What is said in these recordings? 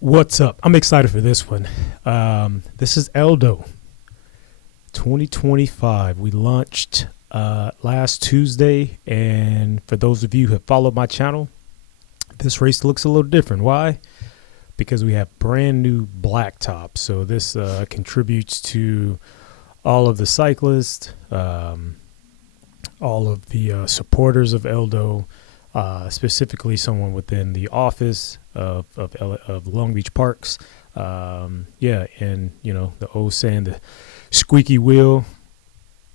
What's up? I'm excited for this one. This is Eldo 2025. We launched last Tuesday, and for those of you who have followed my channel, this race looks a little different. Why? Because we have brand new blacktop. So this contributes to all of the cyclists, all of the supporters of Eldo, specifically someone within the office of Long Beach Parks. And the old saying, the squeaky wheel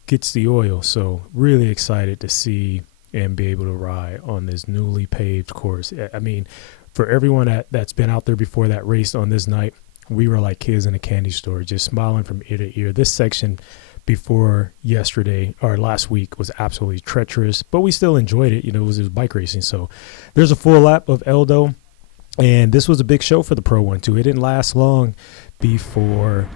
gets the oil. So really excited to see and be able to ride on this newly paved course. I mean, for everyone that's been out there before that race on this night, we were like kids in a candy store, just smiling from ear to ear. This section before yesterday or last week was absolutely treacherous, but we still enjoyed it. It was bike racing. So there's a full lap of Eldo, and this was a big show for the Pro One too. It didn't last long before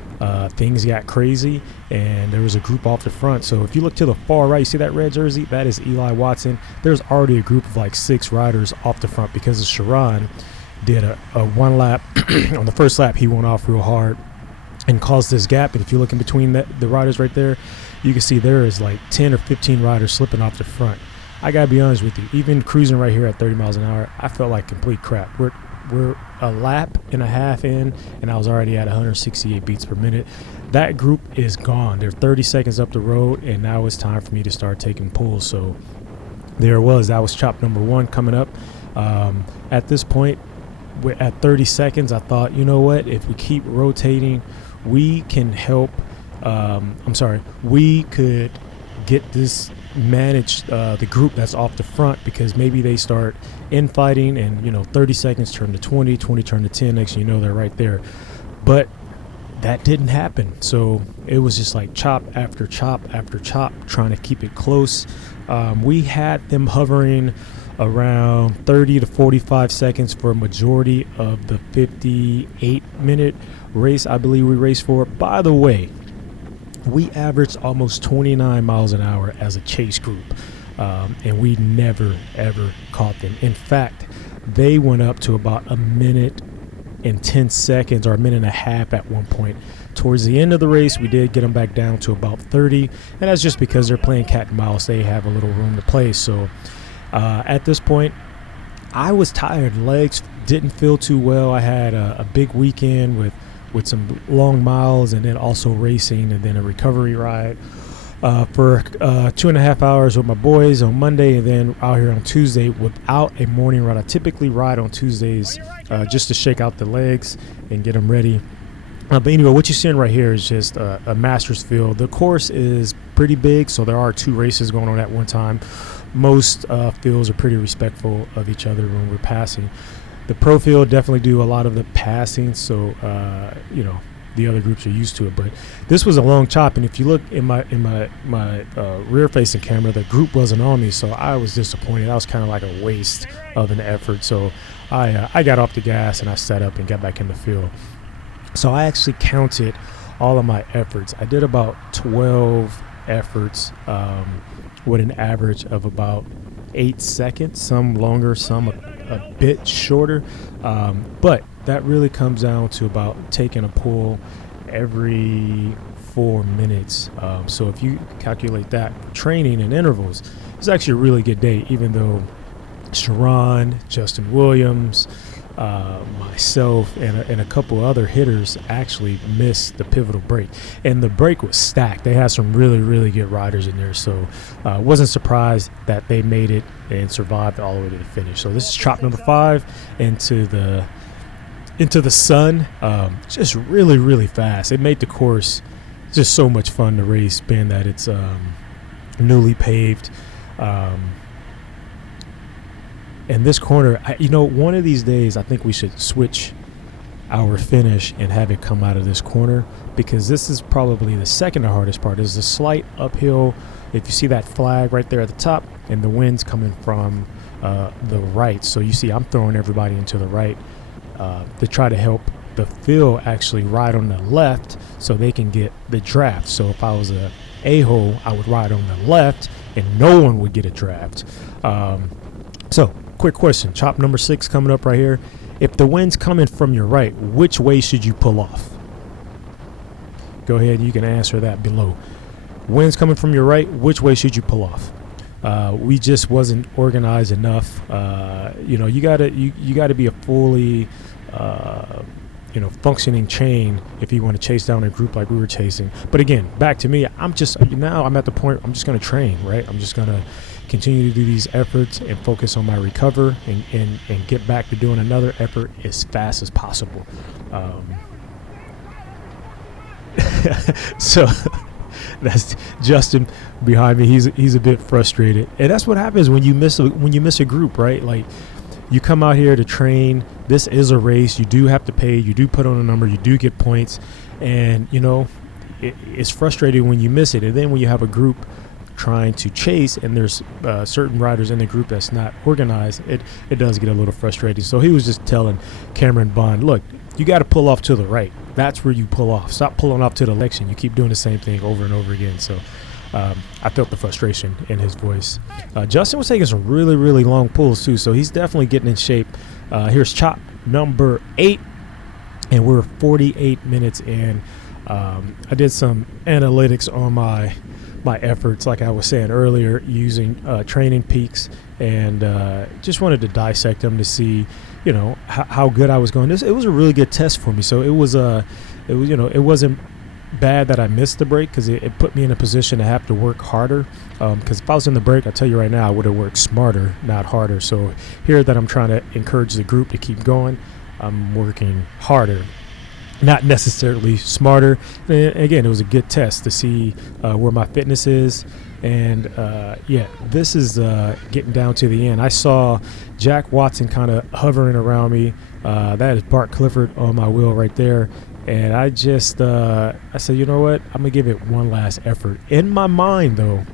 things got crazy, and there was a group off the front. So if you look to the far right, you see that red jersey? That is Eli Watson. There's already a group of like 6 riders off the front because of Sharon did a one lap. On the first lap, he went off real hard and caused this gap. And if you look in between the riders right there, you can see there is like 10 or 15 riders slipping off the front. I gotta be honest with you, even cruising right here at 30 miles an hour, I felt like complete crap. We're a lap and a half in, and I was already at 168 beats per minute. That group is gone. They're 30 seconds up the road, and now it's time for me to start taking pulls. So there it was. That was chop number 1 coming up. At this point, we're at 30 seconds. I thought, you know what? If we keep rotating, we can help. We could get this managed, the group that's off the front, because maybe they start infighting and 30 seconds turn to 20 turn to 10, next thing you know they're right there. But that didn't happen. So it was just like chop after chop after chop, trying to keep it close. We had them hovering around 30 to 45 seconds for a majority of the 58-minute race I believe we raced for. By the way, we averaged almost 29 miles an hour as a chase group, and we never, ever caught them. In fact, they went up to about a minute and 10 seconds or a minute and a half at one point. Towards the end of the race, we did get them back down to about 30, and that's just because they're playing cat and mouse. They have a little room to play. So at this point, I was tired. Legs didn't feel too well. I had a big weekend with some long miles, and then also racing, and then a recovery ride for 2.5 hours with my boys on Monday, and then out here on Tuesday without a morning ride. I typically ride on Tuesdays just to shake out the legs and get them ready. But anyway, what you're seeing right here is just a Masters field. The course is pretty big, so there are 2 races going on at one time. Most fields are pretty respectful of each other when we're passing. The pro field definitely do a lot of the passing, so the other groups are used to it. But this was a long chop, and if you look in my rear-facing camera, the group wasn't on me, so I was disappointed. That was kind of like a waste of an effort. So I got off the gas and I sat up and got back in the field. So I actually counted all of my efforts. I did about 12 efforts with an average of about 8 seconds, some longer, some a bit shorter, but that really comes down to about taking a pull every 4 minutes. So if you calculate that, training and intervals, it's actually a really good day, even though Sharon, Justin Williams, myself, and a couple other hitters actually missed the pivotal break, and the break was stacked. They had some really, really good riders in there, so wasn't surprised that they made it and survived all the way to the finish. So this is chop number 5 into the sun. Just really, really fast. It made the course just so much fun to race, being that it's newly paved. And this corner, one of these days, I think we should switch our finish and have it come out of this corner, because this is probably the second hardest part. Is a slight uphill. If you see that flag right there at the top, and the wind's coming from the right, so you see I'm throwing everybody into the right to try to help the field actually ride on the left so they can get the draft. So if I was a a-hole, I would ride on the left and no one would get a draft. So quick question, chop number 6 coming up right here. If the wind's coming from your right, which way should you pull off? Go ahead, you can answer that below. Wind's coming from your right, which way should you pull off? We just wasn't organized enough. You gotta be a fully functioning chain if you want to chase down a group like we were chasing. But again, back to me, I'm at the point I'm just going to train, right? I'm just going to continue to do these efforts and focus on my recover and get back to doing another effort as fast as possible. So that's Justin behind me. He's a bit frustrated, and that's what happens when you miss a group, right? Like, you come out here to train. This is a race. You do have to pay. You do put on a number. You do get points, and it's frustrating when you miss it. And then when you have a group trying to chase, and there's certain riders in the group that's not organized, it does get a little frustrating. So he was just telling Cameron Bond, look, you got to pull off to the right. That's where you pull off. Stop pulling off to the left. You keep doing the same thing over and over again. So I felt the frustration in his voice. Justin was taking some really, really long pulls too, so he's definitely getting in shape. Here's chop number 8, and we're 48 minutes in. I did some analytics on my efforts, like I was saying earlier, using training peaks, and just wanted to dissect them to see, how good I was going. It was a really good test for me. So it wasn't bad that I missed the break, because it put me in a position to have to work harder. Because if I was in the break, I'll tell you right now, I would have worked smarter, not harder. So here that I'm trying to encourage the group to keep going, I'm working harder, not necessarily smarter. And again, it was a good test to see where my fitness is. And this is getting down to the end. I saw Jack Watson kind of hovering around me. That is Bart Clifford on my wheel right there. And I just, I said, you know what? I'm going to give it one last effort. In my mind, though,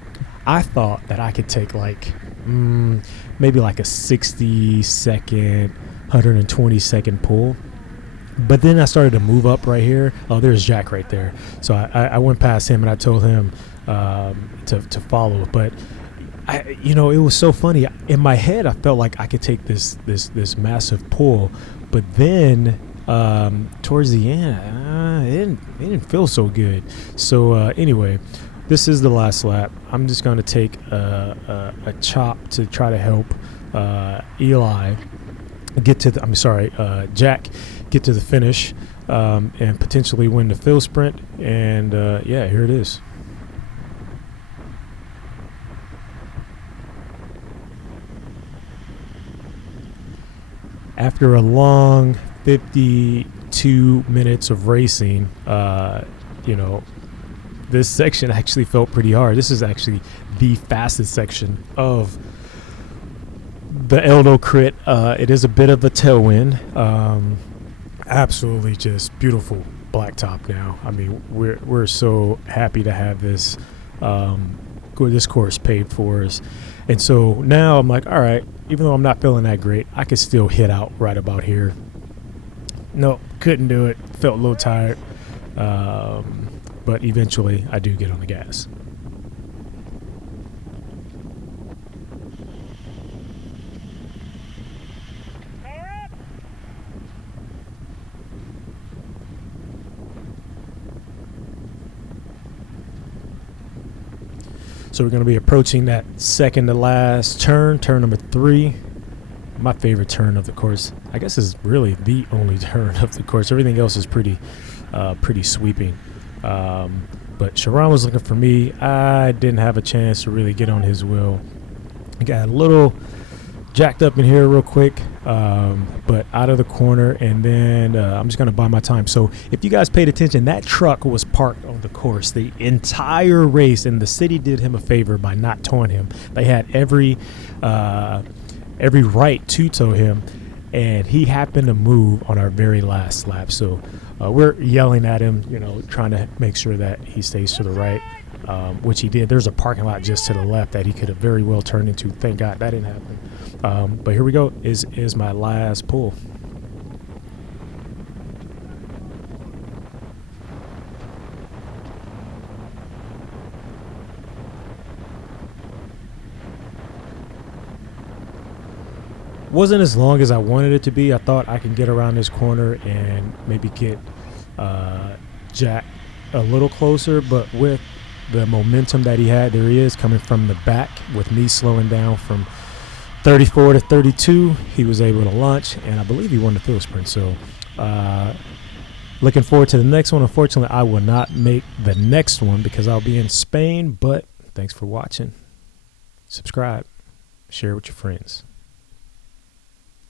I thought that I could take maybe like a 60-second, 120-second pull. But then I started to move up right here. Oh, there's Jack right there. So I went past him and I told him to follow. But it was so funny. In my head, I felt like I could take this massive pull. But then towards the end, it didn't feel so good. So anyway, this is the last lap. I'm just going to take a chop to try to help Eli get to Jack get to the finish and potentially win the field sprint. And here it is. After a long 52 minutes of racing, this section actually felt pretty hard. This is actually the fastest section of the Eldo Crit. It is a bit of a tailwind. Absolutely just beautiful blacktop now. I mean, we're so happy to have this course paid for us. And so now I'm like, all right, even though I'm not feeling that great, I could still hit out right about here. No, couldn't do it. Felt a little tired. But eventually I do get on the gas. So we're going to be approaching that second to last turn number 3. My favorite turn of the course. I guess is really the only turn of the course. Everything else is pretty sweeping. But Sharon was looking for me. I didn't have a chance to really get on his wheel. I got a little jacked up in here real quick, but out of the corner, and then I'm just going to buy my time. So if you guys paid attention, that truck was parked on the course the entire race, and the city did him a favor by not towing him. They had every right to tow him, and he happened to move on our very last lap. So we're yelling at him, trying to make sure that he stays to the right, which he did. There's a parking lot just to the left that he could have very well turned into. Thank God that didn't happen. But here we go. Is my last pull. wasn't as long as I wanted it to be. I thought I can get around this corner and maybe get Jack a little closer, but with the momentum that he had, there he is coming from the back with me slowing down from 34 to 32. He was able to launch, and I believe he won the field sprint. So looking forward to the next one. Unfortunately, I will not make the next one because I'll be in Spain, but thanks for watching. Subscribe, share with your friends.